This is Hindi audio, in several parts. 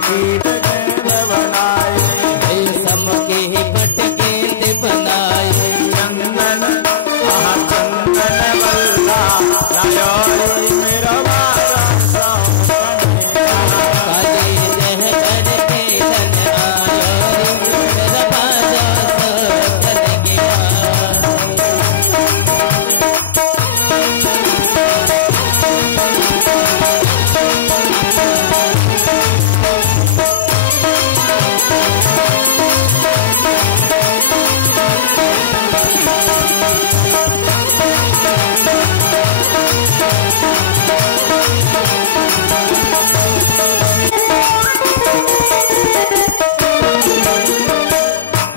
कीट गेंद बनाए, रेशम के पट गेंद बनाए, चंदन चंदन बल्ला लायो मेरा बाबा काले रह करके धन आयो, मेरा बाजा धन गया।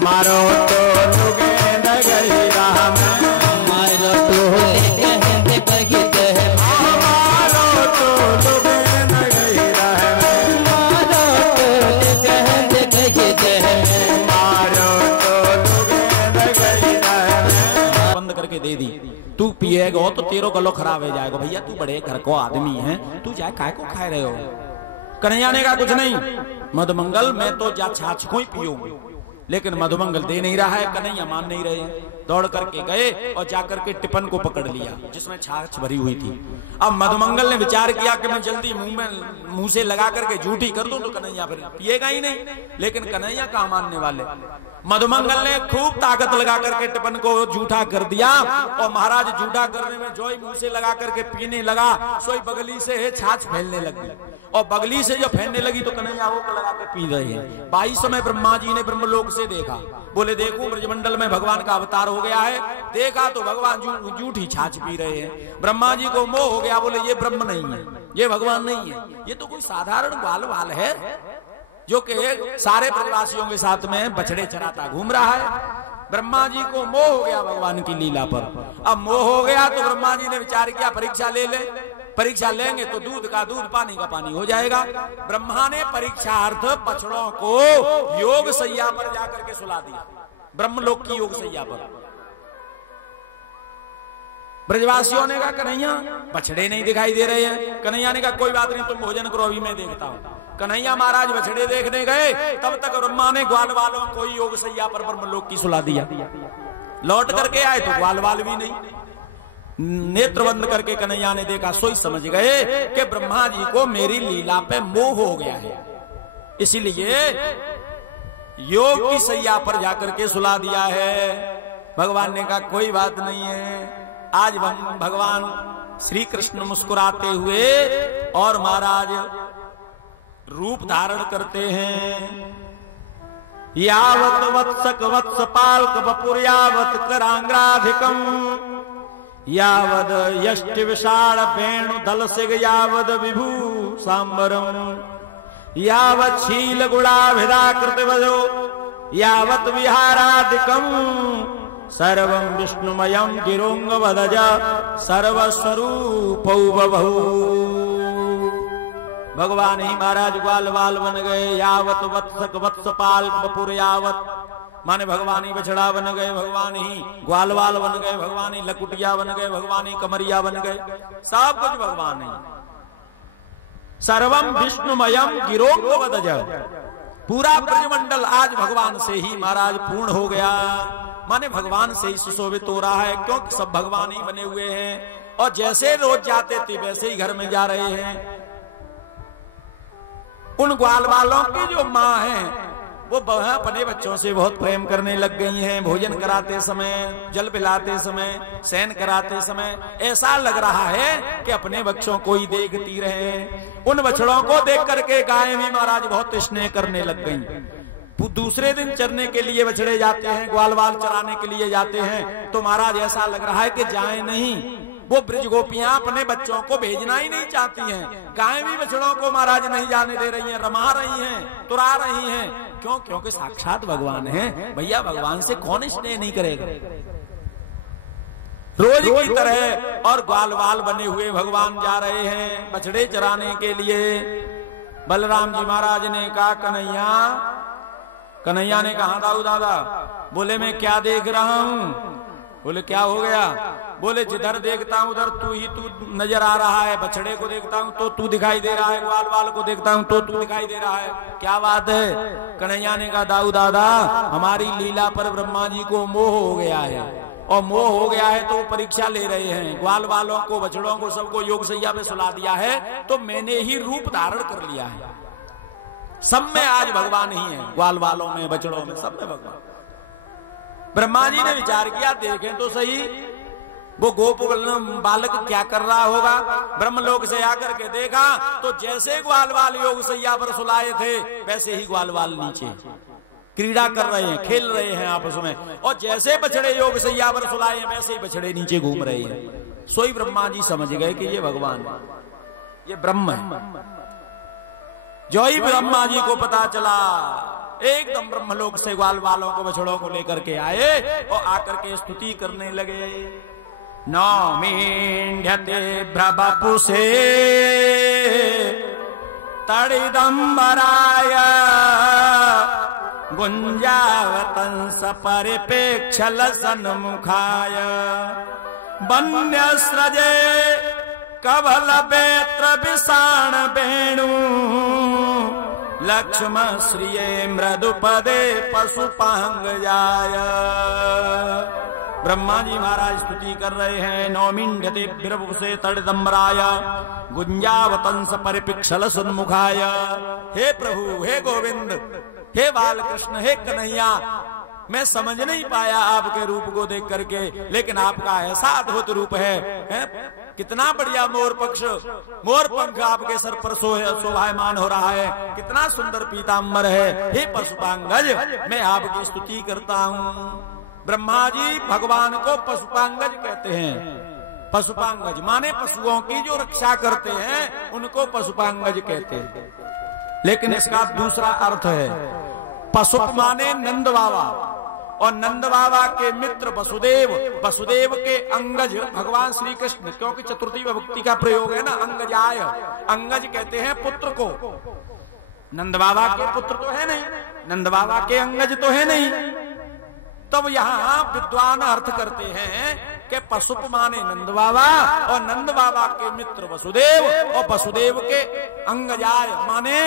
मारो तो गेंद गई राह में, मारो टोले गेंद बगित है, मारो तो गेंद गई राह में, मारो टोले गेंद बगित है, मारो तो गेंद गई राह में। बंद करके दे दी। तू पिएगा तो तेरो गलो खराब हो जाएगा। भैया तू बड़े घर को आदमी है, तू जाए काय को खाए रहे हो। कन्हैया ने कहा कुछ नहीं मधुमंगल, मैं तो जा छाछ को ही पीऊंगी, लेकिन मधुमंगल दे नहीं रहा है। कन्हैया मान नहीं रहे, दौड़ करके गए और जाकर के टिपन को पकड़ लिया जिसमें छाछ भरी हुई थी। अब मधुमंगल ने विचार किया कि मैं जल्दी मुंह से लगा करके झूठी कर दूं तो कन्हैया फिर पिएगा ही नहीं, लेकिन कन्हैया कहाँ मानने वाले। मधुमंगल ने खूब ताकत लगा करके टिपन को झूठा कर दिया और महाराज झूठा करने में जो ही मुंह से लगा करके पीने लगा, सोई बगली से छाछ फैलने लगी और बगली से जो फैलने लगी तो कन्हैया वो लगा के पी रहे हैं। 22 में ब्रह्मा जी ने ब्रह्मलोक से देखा, बोले देखो ब्रजमंडल में भगवान का अवतार हो गया है। देखा तो भगवान झूठी छाछ पी रहे हैं। ब्रह्मा जी को मोह हो गया, बोले ये ब्रह्म नहीं है, ये भगवान नहीं है, ये तो कोई साधारण ग्वाल वाल है जो कि सारे ब्रजवासियों के साथ में बछड़े चराता घूम रहा है। ब्रह्मा जी को मोह हो गया भगवान की लीला पर। अब मोह हो गया तो ब्रह्मा जी ने विचार किया परीक्षा ले ले, परीक्षा लेंगे तो दूध का दूध पानी का पानी हो जाएगा। ब्रह्मा ने परीक्षार्थ बछड़ों को योग सैया पर जाकर के सुला दिया, ब्रह्मलोक की योग सैया पर। ब्रजवासियों ने कहा कन्हैया बछड़े नहीं दिखाई दे रहे हैं। कन्हैया ने कहा कोई बात नहीं, तुम भोजन करो, अभी मैं देखता हूं। कन्हैया महाराज बछड़े देखने गए, तब तक ब्रह्मा ने ग्वाल वालों को योग सैया पर ब्रह्मलोक की सुला दिया। लौट करके आए तो ग्वाल वाल भी नहीं। नेत्र बंद करके कन्हैया ने देखा, सोई समझ गए कि ब्रह्मा जी को मेरी लीला पे मोह हो गया है, इसीलिए योग की सैया पर जाकर के सुला दिया है। भगवान ने कहा कोई बात नहीं है। आज भगवान श्री कृष्ण मुस्कुराते हुए और महाराज रूप धारण करते हैं। यावत वत्सक वत्स पाल्क वपुर्यावत करांग्राधिकम, यावद यष्टि विशाल वेणु दल सिग, यावद विभू सांबरम, यावत शील गुणाभिधाकृत वजो, यावत विहारादिकम, सर्वं विष्णुमयं गिरोंग वदज, सर्वस्वरूपौ बभू। भगवान ही महाराज ग्वाल वाल बन गए। यावत वत्सक वत्स पाल्क वपुर, यावत माने भगवान ही बछड़ा बन गए, भगवान ही ग्वाल वाल बन गए, भगवान ही लकुटिया बन गए, भगवान ही कमरिया बन गए, सब कुछ भगवान ही। सर्वम विष्णुमयम गिरोंग वदज, पूरा ब्रजमंडल आज भगवान से ही महाराज पूर्ण हो गया, माने भगवान से ही सुशोभित हो रहा है, क्योंकि सब भगवान ही बने हुए हैं। और जैसे रोज जाते थे वैसे ही घर में जा रहे हैं। उन ग्वाल वालों की जो माँ है वो अपने बच्चों से बहुत प्रेम करने लग गई हैं। भोजन कराते समय, जल पिलाते समय, शयन कराते समय ऐसा लग रहा है कि अपने बच्चों को ही देखती रहे। उन बछड़ों को देख करके गायें भी महाराज बहुत स्नेह करने लग गई। दूसरे दिन चरने के लिए बछड़े जाते हैं, ग्वाल वाल चराने के लिए जाते हैं, तो महाराज ऐसा लग रहा है कि जाए नहीं। वो ब्रज गोपियां अपने बच्चों को भेजना ही नहीं चाहती हैं। गायें भी बछड़ों को महाराज नहीं जाने दे रही हैं, रमा रही हैं, तुरा रही हैं। क्यों? क्योंकि साक्षात भगवान है भैया, भगवान से कौन स्नेह नहीं करेगा। रोज की तरह और ग्वाल वाल बने हुए भगवान जा रहे हैं बछड़े चराने के लिए। बलराम जी महाराज ने कहा कन्हैया, कन्हैया ने कहा दाऊ दादा, बोले मैं क्या देख रहा हूं। बोले क्या हो गया। बोले जिधर देखता हूं उधर तू नजर आ रहा है, बछड़े को देखता हूं तो तू दिखाई दे रहा है, ग्वाल वाल को देखता हूं तो तू दिखाई दे रहा है। क्या बात है? कन्हैया ने कहा दाऊ दादा हमारी लीला पर ब्रह्मा जी को मोह हो गया है, और मोह हो गया है तो परीक्षा ले रहे हैं। ग्वाल वालों को बछड़ों को सबको योग सैया पे सुला दिया है, तो मैंने ही रूप धारण कर लिया है। सब में आज भगवान ही है, ग्वाल वालों में बछड़ों में सब में भगवान। ब्रह्मा जी ने विचार किया देखें तो सही वो गोप बालक क्या कर रहा होगा। ब्रह्मलोक से आकर के देखा तो जैसे ग्वाल वाल योग सैया पर सुलाए थे वैसे ही ग्वाल वाल नीचे क्रीड़ा कर रहे हैं, खेल रहे हैं आपस में, और जैसे बछड़े योग सैया पर सुलाए हैं वैसे ही बछड़े नीचे घूम रहे हैं। सोई ब्रह्मा जी समझ गए कि ये भगवान ये ब्रह्म है। जो ही ब्रह्मा जी को पता चला एकदम ब्रह्मलोक से ग्वाल वालों को बछड़ों को लेकर के आए और आकर के स्तुति करने लगे। नौमीढ्यते भ्रवपुषे तड़िदंबराय गुंजावतंस परिपेक्षल सन्मुखाय वन्यस्रजे कवल बेत्र विषाण वेणु लक्ष्मण श्रिये मृदुपदे पशुपांगजाय। ब्रह्मा जी महाराज स्तुति कर रहे हैं। नौमीढ्यते भ्रवपुषे तड़िदंबराय गुंजावतंस परिपिक्षल सन्मुखाय। हे प्रभु, हे गोविंद, हे बालकृष्ण, हे कन्हैया, मैं समझ नहीं पाया आपके रूप को देख करके, लेकिन आपका ऐसा अद्भुत रूप है। कितना बढ़िया मोर पंख आपके सर पर शोभायमान हो रहा है, कितना सुंदर पीताम्बर है। हे पशुपांगज, मैं आपकी स्तुति करता हूँ। ब्रह्मा जी भगवान को पशुपांगज कहते हैं। पशुपांगज माने पशुओं की जो रक्षा करते हैं उनको पशुपांगज कहते हैं। लेकिन इसका दूसरा अर्थ है, पशुप माने नंद बाबा, और नंद बाबा के मित्र वसुदेव, वसुदेव के अंगज भगवान श्री कृष्ण, क्योंकि चतुर्थी विभक्ति का प्रयोग है ना, अंगजाय। अंगज कहते हैं पुत्र को। नंद बाबा के पुत्र तो है नहीं, नंद बाबा के अंगज तो है नहीं। तब यहाँ विद्वान अर्थ करते हैं कि पशुप माने नंद बाबा, और नंद बाबा के मित्र वसुदेव, और वसुदेव के अंगजाय माने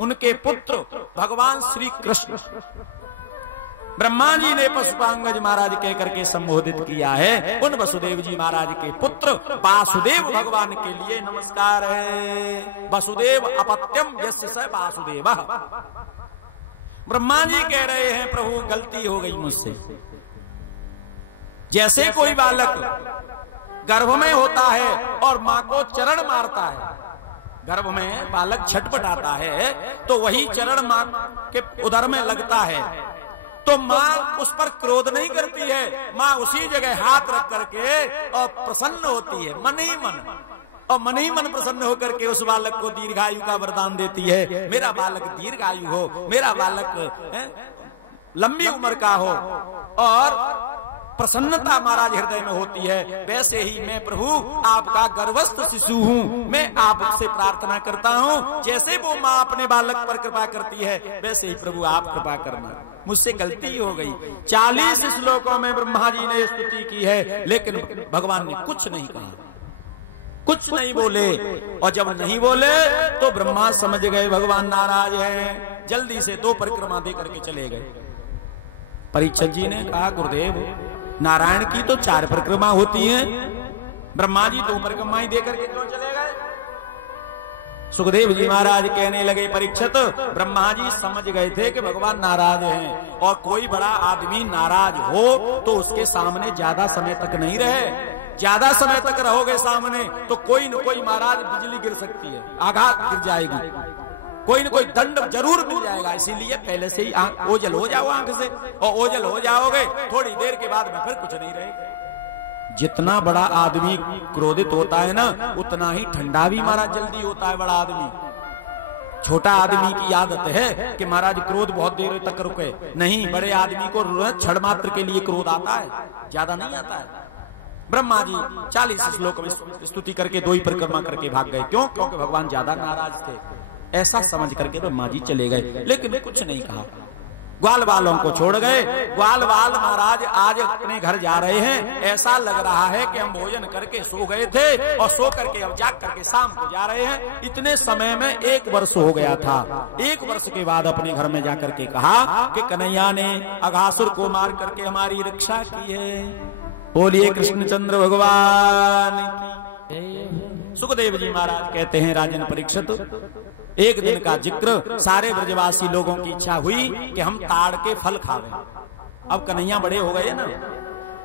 उनके पुत्र भगवान श्री कृष्ण। ब्रह्मा जी ने पशुपांगज महाराज कह करके संबोधित किया है। उन वसुदेव जी महाराज के पुत्र वासुदेव भगवान के लिए नमस्कार है। वसुदेव अपत्यम यस्य स वासुदेव। ब्रह्मा जी कह रहे हैं प्रभु गलती हो गई मुझसे। जैसे कोई बालक गर्भ में होता है और माँ को चरण मारता है, गर्भ में बालक छटपटाता है तो वही चरण माँ के उदर में लगता है, तो माँ उस पर क्रोध नहीं करती है। माँ उसी जगह हाथ रख करके और प्रसन्न होती है, मन ही मन, और मन ही मन प्रसन्न होकर के उस बालक को दीर्घायु का वरदान देती है। मेरा बालक दीर्घायु हो, मेरा बालक लंबी उम्र का हो, और प्रसन्नता महाराज हृदय में होती है। वैसे ही मैं प्रभु आपका गर्भस्थ शिशु हूँ, मैं आपसे प्रार्थना करता हूँ। जैसे वो माँ अपने बालक पर कृपा करती है वैसे ही प्रभु आप कृपा करना। मुझसे गलती हो गई। 40 श्लोकों में ब्रह्मा जी ने स्तुति की है, लेकिन भगवान ने कुछ नहीं कहा, कुछ नहीं बोले। और जब नहीं बोले तो ब्रह्मा समझ गए भगवान नाराज है। जल्दी से 2 परिक्रमा दे करके चले गए। परीक्षित जी ने कहा गुरुदेव नारायण की तो 4 परिक्रमा होती हैं, ब्रह्मा जी 2 परिक्रमा ही देकर के क्यों चले गए। सुखदेव जी महाराज कहने लगे परीक्षित, ब्रह्मा जी समझ गए थे कि भगवान नाराज हैं, और कोई बड़ा आदमी नाराज हो तो उसके सामने ज्यादा समय तक नहीं रहे। ज्यादा समय तक रहोगे सामने तो कोई न कोई महाराज बिजली गिर सकती है, आघात गिर जाएगी, कोई न कोई दंड जरूर मिल जाएगा। इसीलिए पहले से ही ओझल हो जाओ आंख से, और ओझल हो जाओगे थोड़ी देर के बाद में फिर कुछ नहीं रहेगा। जितना बड़ा आदमी क्रोधित होता है ना, उतना ही ठंडा भी महाराज जल्दी होता है बड़ा आदमी। छोटा आदमी की आदत है कि महाराज क्रोध बहुत देर तक रुके नहीं, बड़े आदमी को क्षण मात्र के लिए क्रोध आता है, ज्यादा नहीं आता है। ब्रह्मा जी 40 श्लोक में स्तुति करके 2 ही परिक्रमा करके भाग गए। क्यों? क्योंकि भगवान ज्यादा नाराज थे। ऐसा समझ करके ब्रह्मा जी चले गए, लेकिन कुछ नहीं कहा। ग्वाल वालों को छोड़ गए। ग्वाल वाल महाराज आज अपने घर जा रहे हैं। ऐसा लग रहा है कि हम भोजन करके सो गए थे और सो करके अब जाग करके शाम को जा रहे हैं। इतने समय में 1 वर्ष हो गया था। 1 वर्ष के बाद अपने घर में जाकर के कहा कि कन्हैया ने अघासुर को मार करके हमारी रक्षा की है। बोलिए कृष्णचंद्र भगवान की। सुखदेव जी महाराज कहते हैं, राजन परीक्षित, एक दिन का जिक्र, सारे ब्रजवासी लोगों की इच्छा हुई कि हम ताड़ के फल खावें। अब कन्हैया बड़े हो गए ना,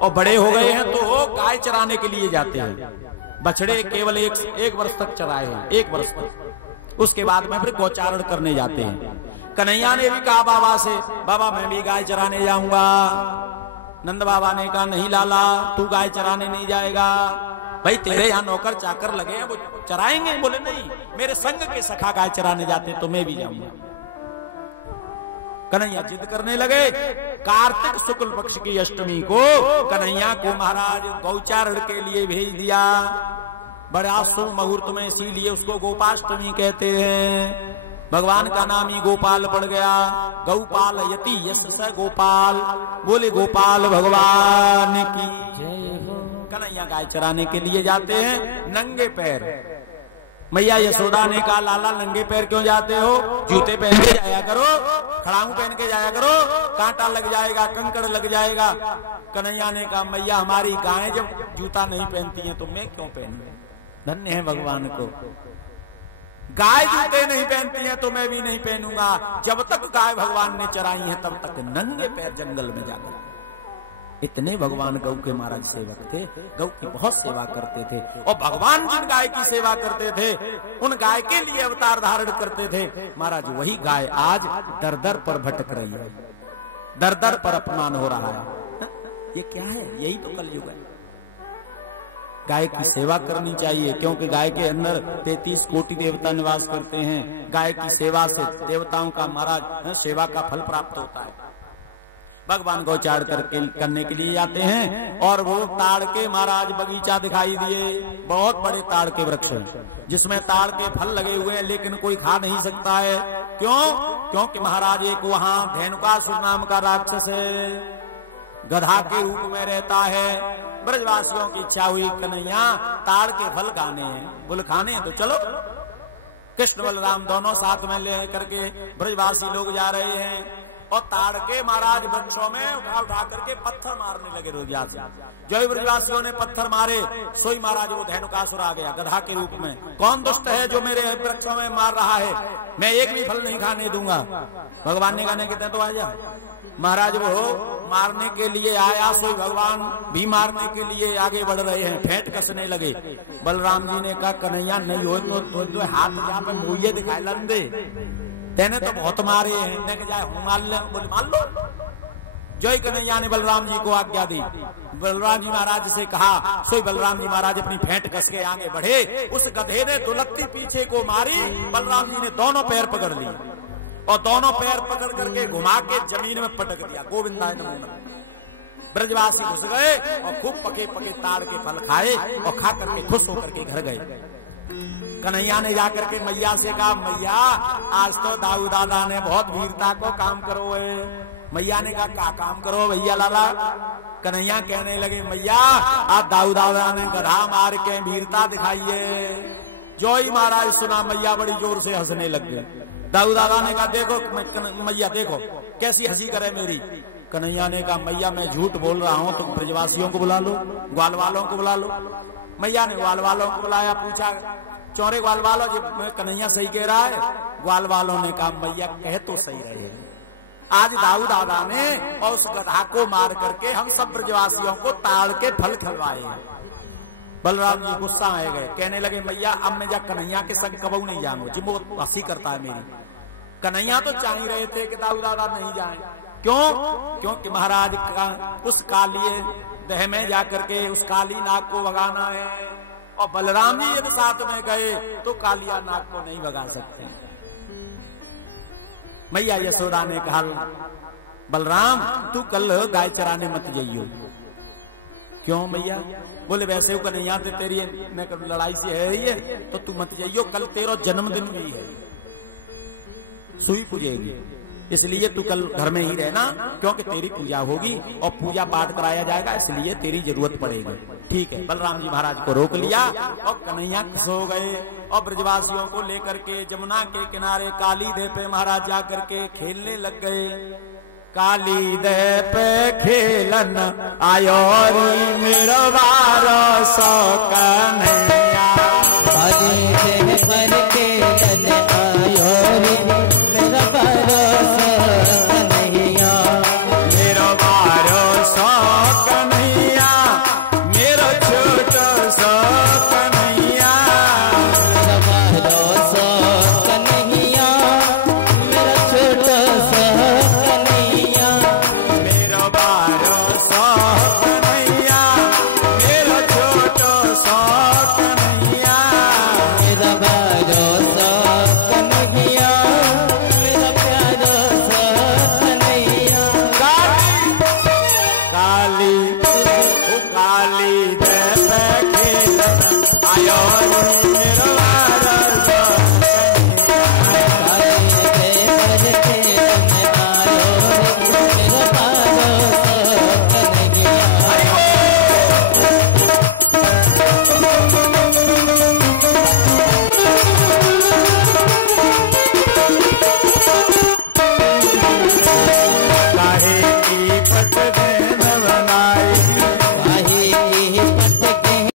और बड़े हो गए हैं तो वो गाय चराने के लिए जाते हैं। बछड़े केवल एक वर्ष तक चराए हैं, 1 वर्ष तक। उसके बाद में फिर गौचारण करने जाते हैं। कन्हैया ने भी कहा बाबा से, बाबा मैं भी गाय चराने जाऊंगा। नंद बाबा ने कहा नहीं लाला, तू गाय चराने नहीं जाएगा। भाई तेरे यहाँ नौकर चाकर लगे हैं, वो चराएंगे। बोले नहीं, मेरे संग के सखा गाय चराने जाते तो मैं भी जाऊंगा। कन्हैया जिद करने लगे। कार्तिक शुक्ल पक्ष की अष्टमी को कन्हैया को महाराज गौचारण के लिए भेज दिया। बड़ा शुभ मुहूर्त में, इसीलिए उसको गोपाष्टमी कहते हैं। भगवान का नाम ही गोपाल पड़ गया। गौपाल यति यश स गोपाल। बोले गोपाल भगवान की। कन्हैया गाय चराने के लिए जाते हैं नंगे पैर। मैया यशोदा ने कहा लाला नंगे पैर क्यों जाते हो? जूते पहन के जाया करो, खड़ाऊ पहन के जाया करो, कांटा लग जाएगा, कंकड़ लग जाएगा। कन्हैया ने कहा मैया हमारी गायें जब जूता नहीं पहनती हैं तो मैं क्यों पहनूं? धन्य है भगवान को, गाय जूते नहीं पहनती हैं तो मैं भी नहीं पहनूंगा। जब तक गाय भगवान ने चराई है तब तक नंगे पैर जंगल में जाकर। इतने भगवान गौ के महाराज सेवक थे, गौ की बहुत सेवा करते थे। और भगवान जिन गाय की सेवा करते थे उन गाय के लिए अवतार धारण करते थे। महाराज वही गाय आज दर दर पर भटक रही है, दर दर पर अपमान हो रहा है। ये क्या है? यही तो कलयुग है। गाय की सेवा करनी चाहिए, क्योंकि गाय के अंदर 33 कोटि देवता निवास करते हैं। गाय की सेवा से देवताओं का महाराज सेवा का फल प्राप्त होता है। भगवान गौचार करने के लिए जाते हैं और वो ताड़ के महाराज बगीचा दिखाई दिए। बहुत बड़े ताड़ के वृक्ष हैं जिसमें ताड़ के फल लगे हुए हैं, लेकिन कोई खा नहीं सकता है। क्यों? क्योंकि महाराज एक वहां धेनुकासुर नाम का राक्षस है, गधा के रूप में रहता है। ब्रजवासियों की इच्छा हुई कन्हैया ताड़ के फल खाने हैं। बोले खाने हैं तो चलो। कृष्ण बलराम दोनों साथ में ले करके ब्रजवासी लोग जा रहे हैं और ताड़ के महाराज वृक्षों में उठा करके पत्थर मारने लगे रोजात। जो ब्रजवासियों ने पत्थर मारे सोई महाराज वो धेनुकासुर आ गया गधा के रूप में। कौन दुष्ट है जो मेरे वृक्षों में मार रहा है? मैं एक भी फल नहीं खाने दूंगा। भगवान ने कहने कहते तो आ जा। महाराज वो मारने के लिए आया, सोई भगवान भी मारने के लिए आगे बढ़ रहे हैं, फेंट कसने लगे। बलराम जी ने कहा कन्हैया नहीं हो तो हाथ जहाँ पे मुझे दिखाई लंदे, तेने तो बहुत मारे हैं, मार लो। जय कन्हैया ने बलराम जी को आज्ञा दी। बलराम जी महाराज से कहा, सोई बलराम जी महाराज अपनी फेंट कस के आगे बढ़े। उस गधे ने दुलत्ती पीछे को मारी। बलराम जी ने दोनों पैर पकड़ लिए और दोनों पैर पकड़ करके घुमा के जमीन में पटक दिया। गोविंदाय नमो नमः। ब्रजवासी घुस गए और खूब पके पके ताड़ के फल खाए और खा करके खुश होकर के घर गए। कन्हैया ने जाकर के मैया से कहा मैया आज तो दाऊ दादा ने बहुत वीरता को काम करो है। मैया ने कहा क्या काम करो भैया लाला? कन्हैया कहने लगे मैया आज दाऊ दादा ने गधा मार के वीरता दिखाई है। जो ही महाराज सुना मैया बड़ी जोर से हंसने लग गए। दाऊ दादा ने कहा देखो मैया देखो कैसी हंसी करे मेरी। कन्हैया ने कहा मैया मैं झूठ बोल रहा हूँ, तो ब्रजवासियों को बुला लो, ग्वाल वालों को बुला लो। मैया ने ग्वाल वालों को बुलाया, पूछा चौरे ग्वाल वालों जी कन्हैया सही कह रहा है? ग्वाल वालों ने कहा मैया कह तो सही रहे, आज दाऊ दादा ने और उस गधा को मार करके हम सब ब्रजवासियों को ताड़ के फल खिलवाए हैं। बलराम जी गुस्सा आ गए, कहने लगे मैया अब मैं जा कन्हैया के संग कबू नहीं जाऊंगा, जिम वो हंसी करता है मेरी। कन्हैया तो चाह ही रहे थे कि दाऊ दादा नहीं जाए। क्यों? क्योंकि महाराज का उस काली दह में जाकर के उस काली नाग को भगाना है और बलराम जी यदि साथ में गए तो कालिया नाग को नहीं भगा सकते। मैया यशोदा ने कहा बलराम तू कल गाय चराने मत जाइयो। क्यों मैया? बोले वैसे वो कन्हैया से तेरी लड़ाई से है ही है तो तू मत जाइयो, कल तेरा जन्मदिन भी है, सुई पूजेगी। इसलिए तू कल घर में ही रहना, क्योंकि तेरी पूजा होगी और पूजा पाठ कराया जाएगा, इसलिए तेरी जरूरत पड़ेगी। ठीक है। बलराम जी महाराज को रोक लिया और कन्हैया खुश हो गए और ब्रजवासियों को लेकर के जमुना के किनारे काली दे पे महाराज जा करके खेलने लग गए। काली दे पे खेलन आयो री मेरा वारो सो कन्हैया